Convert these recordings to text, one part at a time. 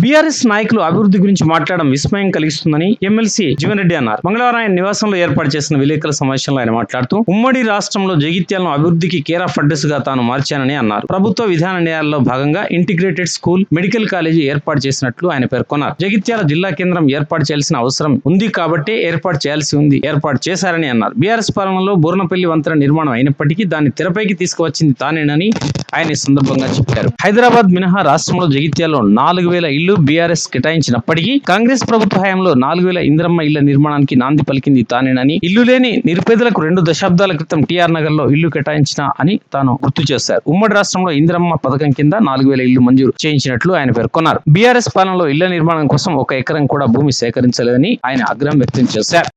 BRS నాయకులు అభివృద్ధి గురించి మాట్లాడడం విస్మయం కలిగిస్తుందని ఎమ్మెల్సీ జీవన్ రెడ్డి అన్నారు. మంగళవారం ఆయన నివాసంలో ఏర్పాటు చేసిన విలేకరుల సమావేశంలో ఆయన మాట్లాడుతూ ఉమ్మడి రాష్ట్రంలో జగిత్యాలను అభివృద్ధికి కేర్ ఆఫ్ అడ్రస్గా తాను మార్చానని అన్నారు. ప్రభుత్వ విధాన నిర్ణయాల్లో భాగంగా ఇంటిగ్రేటెడ్ స్కూల్ మెడికల్ కాలేజీ ఏర్పాటు చేసినట్లు ఆయన పేర్కొన్నారు. జగిత్యాల జిల్లా కేంద్రం ఏర్పాటు చేయాల్సిన అవసరం ఉంది కాబట్టే ఏర్పాటు చేయాల్సి ఉంది ఏర్పాటు చేశారని అన్నారు. బీఆర్ఎస్ పాలనలో బూర్నపల్లి వంతెన నిర్మాణం అయినప్పటికీ దాన్ని తెరపైకి తీసుకువచ్చింది తానేనని ఆయన ఈ సందర్భంగా చెప్పారు. హైదరాబాద్ మినహా రాష్ట్రంలో జగిత్యాలో నాలుగు వేల ఇళ్ళు బీఆర్ఎస్ కేటాయించినప్పటికీ కాంగ్రెస్ ప్రభుత్వ హయాంలో నాలుగు వేల ఇంద్రమ్మ ఇళ్ళ నిర్మాణానికి నాంది పలికింది తానేనని ఇల్లు లేని నిరుపేదలకు రెండు దశాబ్దాల క్రితం టీఆర్ నగర్లో ఇల్లు కేటాయించిన అని తాను గుర్తు చేశారు. ఉమ్మడి రాష్ట్రంలో ఇంద్రమ్మ పథకం కింద నాలుగు వేల ఇల్లు మంజూరు చేయించినట్లు ఆయన పేర్కొన్నారు. బీఆర్ఎస్ పాలనలో ఇళ్ళ నిర్మాణం కోసం ఒక ఎకరం కూడా భూమి సేకరించలేదని ఆయన ఆగ్రహం వ్యక్తం చేశారు.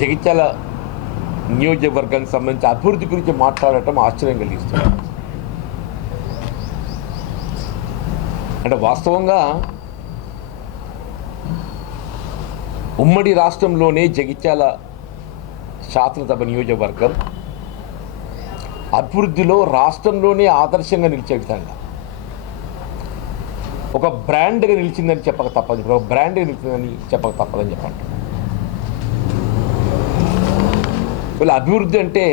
జగిత్యాల నియోజకవర్గానికి సంబంధించి అభివృద్ధి గురించి మాట్లాడటం ఆశ్చర్యం కలిగిస్తుంది. అంటే వాస్తవంగా ఉమ్మడి రాష్ట్రంలోనే జగిత్యాల శాసనసభ నియోజకవర్గం అభివృద్ధిలో రాష్ట్రంలోనే ఆదర్శంగా నిలిచే విధంగా. ఒక బ్రాండ్గా నిలిచిందని చెప్పక తప్పదు. ఒక బ్రాండ్గా నిలిచిందని చెప్పక తప్పదని చెప్పండి. వీళ్ళ అభివృద్ధి అంటే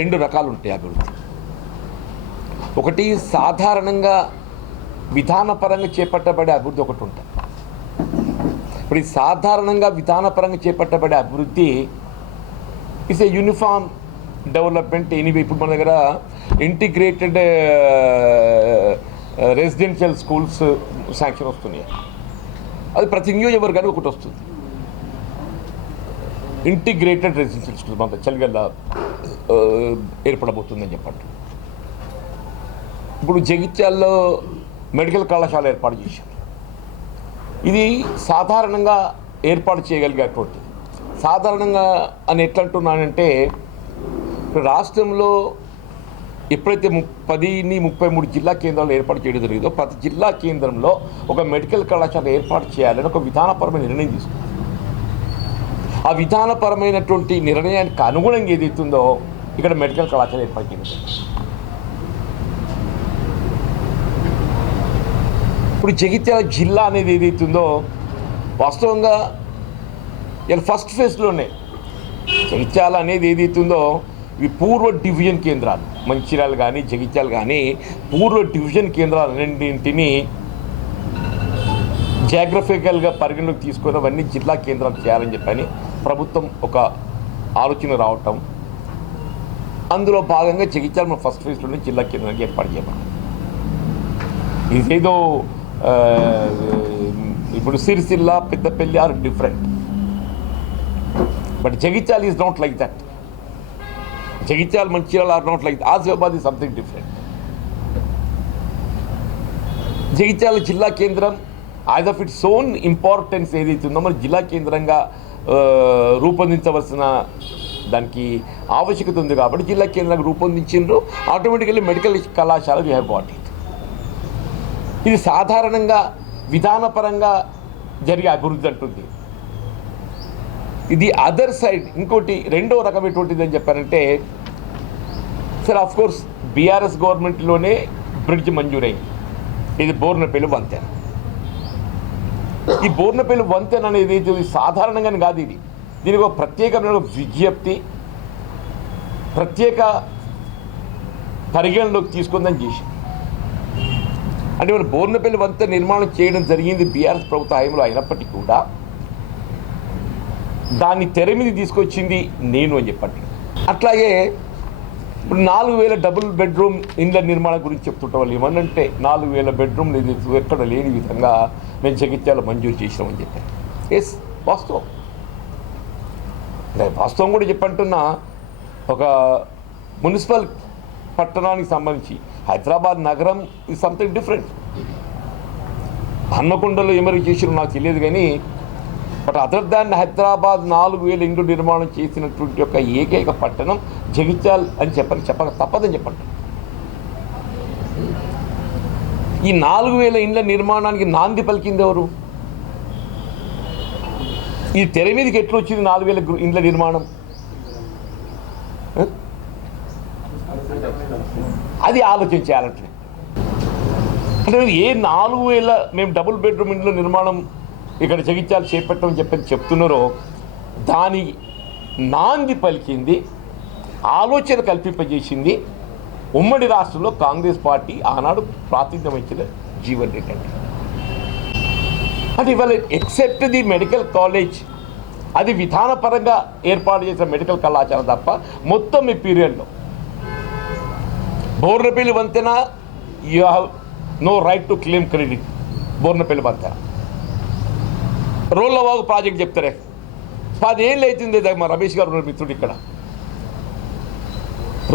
రెండు రకాలు ఉంటాయి అభివృద్ధి. ఒకటి సాధారణంగా విధానపరంగా చేపట్టబడే అభివృద్ధి ఒకటి ఉంటుంది. ఇప్పుడు సాధారణంగా విధానపరంగా చేపట్టబడే అభివృద్ధి is a uniform development anyway ఇప్పుడు మన దగ్గర ఇంటిగ్రేటెడ్ రెసిడెన్షియల్ స్కూల్స్ శాంక్షన్ వస్తున్నాయి. అది ప్రతి నియోజకవర్గానికి ఒకటి వస్తుంది. ఇంటిగ్రేటెడ్ రెసిడెన్షియల్ స్కూల్స్ మన చలిగల్ల uh, ఏర్పడబోతుందని చెప్పండి. ఇప్పుడు జగిత్యాల్లో మెడికల్ కళాశాల ఏర్పాటు చేశారు. ఇది సాధారణంగా ఏర్పాటు చేయగలిగేటువంటిది సాధారణంగా అని ఎట్లంటున్నానంటే రాష్ట్రంలో ఎప్పుడైతే ము పదిని ముప్పై మూడు జిల్లా కేంద్రాలు ఏర్పాటు చేయడం జరిగిందో ప్రతి జిల్లా కేంద్రంలో ఒక మెడికల్ కళాశాల ఏర్పాటు చేయాలని ఒక విధానపరమైన నిర్ణయం తీసుకుంది ఆ విధానపరమైనటువంటి నిర్ణయానికి అనుగుణంగా ఏదైతుందో ఇక్కడ మెడికల్ కళాశాల ఏర్పాటు చేయండి ఇప్పుడు జగిత్యాల జిల్లా అనేది ఏదైతుందో వాస్తవంగా ఇలా ఫస్ట్ ఫేజ్లోనే జగిత్యాల అనేది ఏదైతుందో ఇవి పూర్వ డివిజన్ కేంద్రాలు. మంచిర్యాలు కానీ జగిత్యాలు కానీ పూర్వ డివిజన్ కేంద్రాలు రెండింటిని జాగ్రఫికల్గా పరిగణలోకి తీసుకొని అవన్నీ జిల్లా కేంద్రాలు చేయాలని చెప్పని ప్రభుత్వం ఒక ఆలోచన రావటం. అందులో భాగంగా జగిత్యాల మన ఫస్ట్ ఫేజ్లోనే జిల్లా కేంద్రానికి ఏర్పాటు చేయబడింది ఇదేదో ఇప్పుడు Sircilla Peddapalli are different but Jagtial is not like that Jagtial Mancherial are not like Asifabad is something different Jagtial జిల్లా కేంద్రం as of its own importance ఏదైతే ఉందో మరి జిల్లా కేంద్రంగా రూపొందించవలసిన దానికి ఆవశ్యకత ఉంది కాబట్టి జిల్లా కేంద్రంగా రూపొందించిండ్రు. ఆటోమేటికల్లీ మెడికల్ కళాశాల వీ హ్యావ్ గాట్ ఇది సాధారణంగా విధానపరంగా జరిగే అభివృద్ధి అంటుంది. ఇది అదర్ సైడ్ ఇంకోటి రెండో రకం ఎటువంటిది అని చెప్పారంటే సార్ ఆఫ్ కోర్స్ బీఆర్ఎస్ గవర్నమెంట్లోనే బ్రిడ్జ్ మంజూరైంది. ఇది బోర్నపల్లి వంతెన. ఈ బోర్నపల్లి వంతెన అనేది ఇది సాధారణంగా కాదు ఇది. దీనికి ఒక ప్రత్యేకమైన ఒక విజ్ఞప్తి ప్రత్యేక పరిగణలోకి తీసుకుందని చేసి అంటే మన బోర్నపల్లి వంతెన నిర్మాణం చేయడం జరిగింది బీఆర్ఎస్ ప్రభుత్వ హయాంలో అయినప్పటికీ కూడా. దాన్ని తెర మీద తీసుకొచ్చింది నేను అని చెప్పండి అట్లాగే ఇప్పుడు నాలుగు వేల డబుల్ బెడ్రూమ్ ఇండ్ల నిర్మాణం గురించి చెప్తుంటాం వాళ్ళు. ఏమన్నంటే నాలుగు వేల బెడ్రూమ్ ఇది ఎక్కడ లేని విధంగా మేము జగిత్యాల మంజూరు చేసినామని చెప్పారు. ఎస్ వాస్తవం. వాస్తవం కూడా చెప్పంటున్నా. ఒక మున్సిపల్ పట్టణానికి సంబంధించి హైదరాబాద్ నగరం ఇస్ సంథింగ్ డిఫరెంట్ హన్మకొండలో ఏమరి చేసిరో నాకు తెలియదు కానీ బట్ అదర్ దాన్ హైదరాబాద్ నాలుగు వేల ఇండ్లు నిర్మాణం చేసినటువంటి యొక్క ఏకైక పట్టణం జగిత్యాల్ అని చెప్పని చెప్పక తప్పదని చెప్పండి. ఈ నాలుగు వేల ఇండ్ల నిర్మాణానికి నాంది పలికింది ఎవరు? ఈ తెర మీదకి ఎట్లా వచ్చింది నాలుగు వేల ఇండ్ల నిర్మాణం? అది ఆలోచించాలంటే అంటే ఏ నాలుగు వేల మేము డబుల్ బెడ్రూమ్ ఇంట్లో నిర్మాణం ఇక్కడ జగిత్యాలు చేపట్టమని చెప్పని చెప్తున్నారో దాని నాంది పలికింది ఆలోచన కల్పింపజేసింది ఉమ్మడి రాష్ట్రంలో కాంగ్రెస్ పార్టీ ఆనాడు ప్రాతినిధ్యం ఇచ్చిన జీవన్ రెడ్డి అంటే అంటే ఇవాళ ఎక్సెప్ట్ ది మెడికల్ కాలేజ్ అది విధానపరంగా ఏర్పాటు చేసిన మెడికల్ కళాశాల తప్ప మొత్తం ఈ పీరియడ్లో బోర్నపల్లి వంతెన you have no right to claim credit Bornapalli వంతెన. రోళ్ళవాగు ప్రాజెక్ట్ చెప్తారే. పదేళ్ళు అవుతుంది మా రమేష్ గారు ఉన్న మిత్రుడు ఇక్కడ.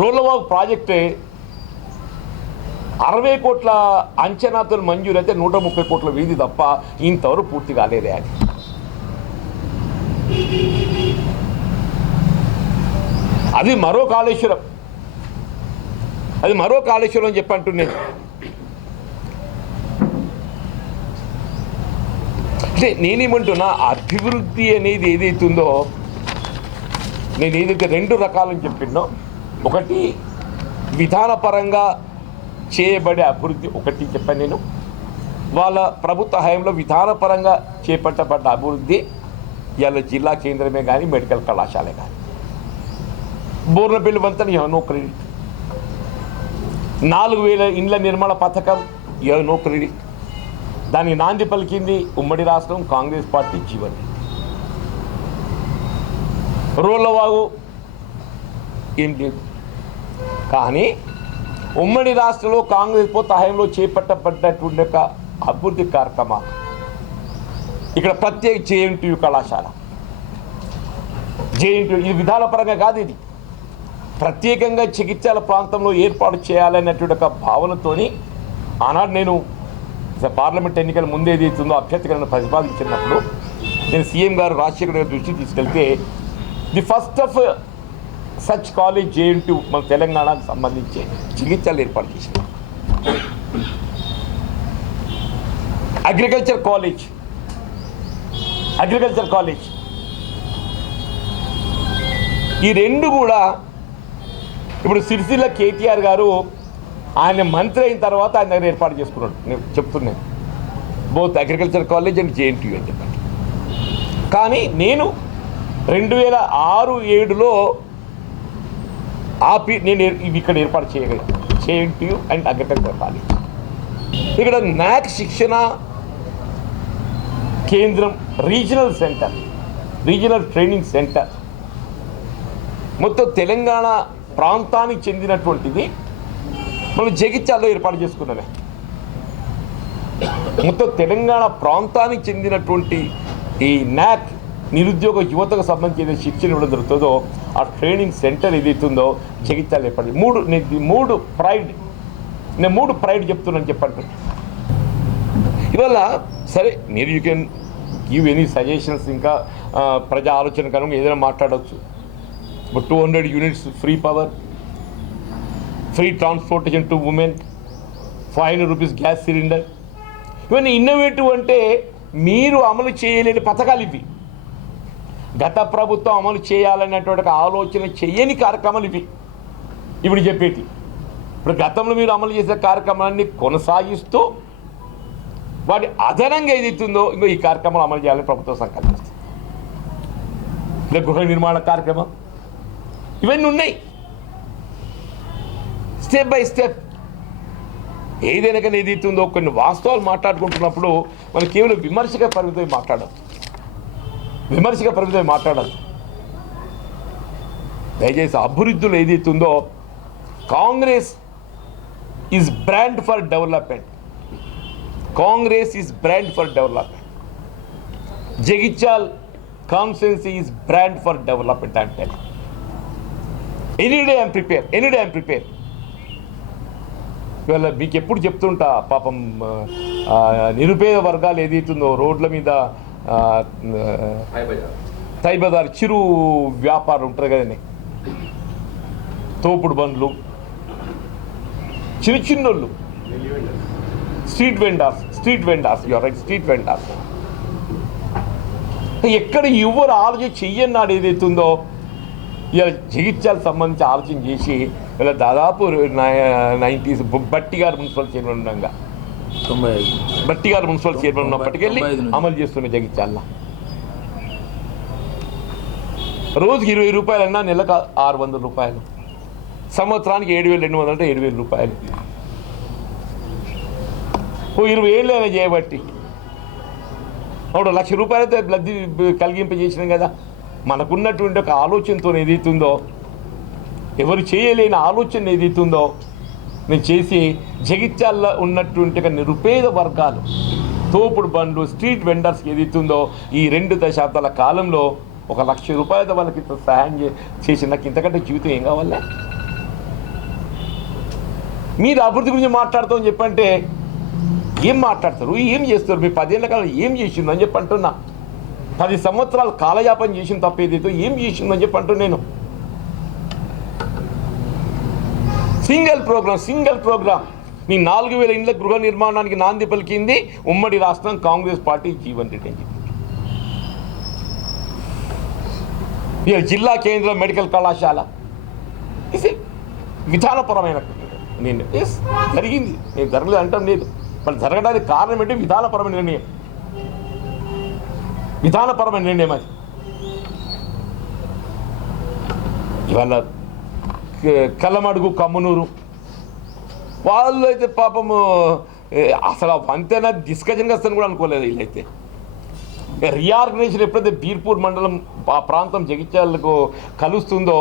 రోళ్ళవాగు ప్రాజెక్టే అరవై కోట్ల అంచనాతో మంజూరు అయితే నూట ముప్పై కోట్ల వీధి తప్ప ఇంతవరకు పూర్తి కాలేదే అది. అది మరో కాళేశ్వరం. అది మరో కాళేశ్వరం అని చెప్పంటున్నాను అంటే నేనేమంటున్నా అభివృద్ధి అనేది ఏదైతుందో నేను ఏదైతే రెండు రకాలని చెప్పినో ఒకటి విధానపరంగా చేయబడే అభివృద్ధి ఒకటి చెప్పాను నేను. వాళ్ళ ప్రభుత్వ హయాంలో విధానపరంగా చేపట్టబడ్డ అభివృద్ధి ఇవాళ జిల్లా కేంద్రమే కానీ మెడికల్ కళాశాలే కానీ బోర్నపల్లి వంతన యూ నో క్రెడిట్ నాలుగు వేల ఇండ్ల నిర్మాణ పథకం యూ నో క్రెడిట్ దానికి నాంది పలికింది ఉమ్మడి రాష్ట్రం కాంగ్రెస్ పార్టీ జీవన్. రోళ్ళవాగు ఏం లేదు. కానీ ఉమ్మడి రాష్ట్రంలో కాంగ్రెస్ పోత హయంలో చేపట్టబడ్డటువంటి యొక్క అభివృద్ధి కార్యక్రమాలు ఇక్కడ ప్రత్యేక జేఎన్టీయు కళాశాల. జేఎన్టీయు ఇది విధానపరంగా కాదు ఇది. ప్రత్యేకంగా చికిత్సల ప్రాంతంలో ఏర్పాటు చేయాలనేటువంటి ఒక భావనతోని ఆనాడు నేను పార్లమెంట్ ఎన్నికల ముందు ఏదైతుందో అభ్యర్థికలను ప్రతిపాదించినప్పుడు నేను సీఎం గారు రాజశేఖర్ గారి దృష్టికి తీసుకెళ్తే the first of such college JNT మన తెలంగాణకు సంబంధించి చికిత్సలు ఏర్పాటు చేసింది అగ్రికల్చర్ కాలేజ్. Agriculture college. ఈ రెండు కూడా ఇప్పుడు సిరిసిల్ల కేటీఆర్ గారు ఆయన మంత్రి అయిన తర్వాత ఆయన దగ్గర ఏర్పాటు చేసుకున్నాడు. నేను చెప్తున్నాను both agriculture college and JNT అని చెప్పండి. కానీ నేను రెండు వేల ఆరు ఏడులో ఆపి నేను ఇవి ఇక్కడ ఏర్పాటు చేయగల జేఎన్టీయూ అండ్ అగ్రికల్చర్ కాలేజ్ ఇక్కడ నాక్ శిక్షణ కేంద్రం regional centre regional training centre మొత్తం తెలంగాణ ప్రాంతానికి చెందినటువంటిది మనం జగిత్యాల్లో ఏర్పాటు చేసుకున్నామే మొత్తం తెలంగాణ ప్రాంతానికి చెందినటువంటి ఈ నాక్ నిరుద్యోగ యువతకు సంబంధించిన శిక్షణ ఇవ్వడం జరుగుతుందో ఆ ట్రైనింగ్ సెంటర్ ఏదైతుందో జగిత్యాలు ఏర్పాటు మూడు నేను మూడు ప్రైడ్ నేను మూడు ప్రైడ్ చెప్తున్నాను చెప్పండి. ఇవాళ సరే మీరు you can give any suggestions ఇంకా ప్రజా ఆలోచన కనుక ఏదైనా మాట్లాడవచ్చు two hundred units free power free transportation to women five hundred rupees gas cylinder ఇవన్నీ ఇన్నోవేటివ్ అంటే మీరు అమలు చేయలేని పథకాలు ఇవి. గత ప్రభుత్వం అమలు చేయాలనేటువంటి ఆలోచన చేయని కార్యక్రమాలు ఇవి. ఇప్పుడు చెప్పేటి ఇప్పుడు గతంలో మీరు అమలు చేసే కార్యక్రమాన్ని కొనసాగిస్తూ వాటి అదనంగా ఏదైతుందో ఇంకో ఈ కార్యక్రమాలు అమలు చేయాలని ప్రభుత్వం సంకల్పిస్తుంది గృహ నిర్మాణ కార్యక్రమం. ఇవన్నీ ఉన్నాయి. స్టెప్ బై స్టెప్ ఏదైనా కానీ ఏదైతుందో కొన్ని వాస్తవాలు మాట్లాడుకుంటున్నప్పుడు మనం కేవలం విమర్శగా పరిమితమై మాట్లాడద్దు విమర్శగా పరిమితమై మాట్లాడద్దు దయచేసి అభివృద్ధిలో ఏదైతుందో Congress is brand for development Congress is brand for development Jagtial constituency is brand for development అంటే. Any day I'm prepare any day I'm prepare ఇవాళ మీకు ఎప్పుడు చెప్తుంటా పాపం నిరుపేద వర్గాలు ఏదైతుందో రోడ్ల మీద ఆ, బజార్ చిరు వ్యాపారం ఉంటుంది కదండి తోపుడు బండ్లు చిన్న చిన్నోళ్ళు. Street vendors street vendors your right street vendors ఎక్కడ ఎవరు ఆలోచన చెయ్యన్నాడు ఏదైతుందో ఇలా జగిత్యాలకు సంబంధించి ఆలోచన చేసి ఇలా దాదాపు నైంటీస్ బట్టి గారు మున్సిపల్ చైర్మన్ ఉండగా. తొంభై బట్టి గారు మున్సిపల్ చైర్మన్ ఉన్నప్పటికెళ్ళి. అమలు చేస్తున్న జగిత్యాల. రోజుకి ఇరవై రూపాయలన్నా నెలకు ఆరు వందల రూపాయలు. సంవత్సరానికి ఏడు వేలు రెండు వందలు అంటే ఏడు వేల రూపాయలు. ఓ ఇరవై ఏళ్ళు అయినా చేయబట్టి. అప్పుడు లక్ష రూపాయలతో లబ్ధి కలిగింపజేసినాం కదా. మనకున్నటువంటి ఒక ఆలోచనతో ఏదైతుందో ఎవరు చేయలేని ఆలోచన ఏదైతుందో నేను చేసి జగిత్యాల్లో ఉన్నటువంటి ఒక నిరుపేద వర్గాలు తోపుడు బండ్లు స్ట్రీట్ వెండర్స్ ఏదైతుందో ఈ రెండు దశాబ్దాల కాలంలో ఒక లక్ష రూపాయల వాళ్ళకి ఇంత సహాయం చేసి నాకు ఇంతకంటే జీవితం ఏం కావాలా? మీరు అభివృద్ధి గురించి మాట్లాడతామని చెప్పంటే ఏం మాట్లాడతారు? ఏం చేస్తారు? మీ పదేళ్ళ కాలం ఏం చేసిండు అని చెప్పి అంటున్నా. పది సంవత్సరాలు కాలయాపన చేసిన తప్ప ఏదైతే ఏం చేసిందని చెప్పి అంటున్నా నేను. సింగిల్ ప్రోగ్రామ్ సింగిల్ ప్రోగ్రామ్ మీ నాలుగు వేల ఇండ్ల గృహ నిర్మాణానికి నాంది పలికింది ఉమ్మడి రాష్ట్రం కాంగ్రెస్ పార్టీ జీవన్ రెడ్డి అని చెప్పి. జిల్లా కేంద్ర మెడికల్ కళాశాల. విధానపరమైన నేను జరిగింది. నేను జరగలేదు అంటాం లేదు మరి జరగడానికి కారణం ఏంటి? విధానపరమైన నిర్ణయం. విధానపరమైన నిర్ణయం అది. ఇవాళ కల్లమడుగు కమ్మనూరు. వాళ్ళు అయితే పాపము అసలు వంతేనా డిస్కషన్ డిస్కషన్కి వస్తాను కూడా అనుకోలేదు వీళ్ళైతే. రీఆర్గనైజేషన్ ఎప్పుడైతే బీర్పూర్ మండలం ఆ ప్రాంతం జగిత్యాలకు కలుస్తుందో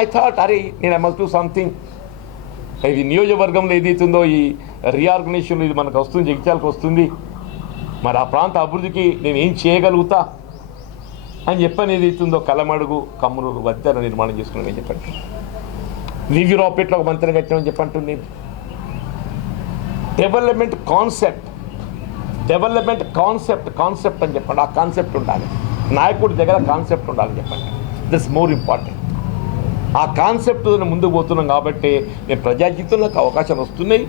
ఐ థాట్ అరే నేను ఐ మస్ట్ డూ సంథింగ్. ఇది నియోజకవర్గంలో ఏదైతుందో ఈ రీఆర్గనైజేషన్ ఇది మనకు వస్తుంది జగిత్యాలకు వస్తుంది. మరి ఆ ప్రాంత అభివృద్ధికి నేను ఏం చేయగలుగుతా అని చెప్పని ఏదైతుందో కలమడుగు కమ్మనూరు వద్దన నిర్మాణం చేసుకున్నాను. చెప్పండి? లివ్ రాపెట్లో ఒక మంత్రం కట్టినామని చెప్పంటుంది. Development concept development concept concept అని చెప్పండి. ఆ కాన్సెప్ట్ ఉండాలి. నాయకుడి దగ్గర కాన్సెప్ట్ ఉండాలని చెప్పండి. దిస్ మోర్ ఇంపార్టెంట్ ఆ కాన్సెప్ట్ ముందుకు పోతున్నాం కాబట్టి నేను ప్రజా జీవితంలోకి అవకాశాలు వస్తున్నాయి.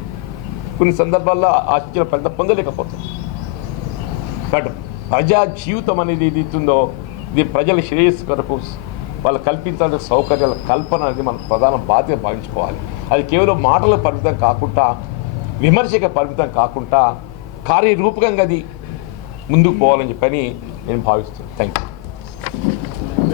కొన్ని సందర్భాల్లో ఆశించిన ఫలితం పొందలేకపోతున్నాను బట్ ప్రజా జీవితం అనేది ఏది ఇస్తుందో ఇది ప్రజల శ్రేయస్సు కొరకు వాళ్ళు కల్పించాల్సిన సౌకర్యాల కల్పన అనేది మన ప్రధాన బాధ్యత భావించుకోవాలి. అది కేవలం మాటల పరిమితం కాకుండా విమర్శక పరిమితం కాకుండా కార్యరూపకంగా అది ముందుకు పోవాలని చెప్పని నేను భావిస్తున్నాను. Thank you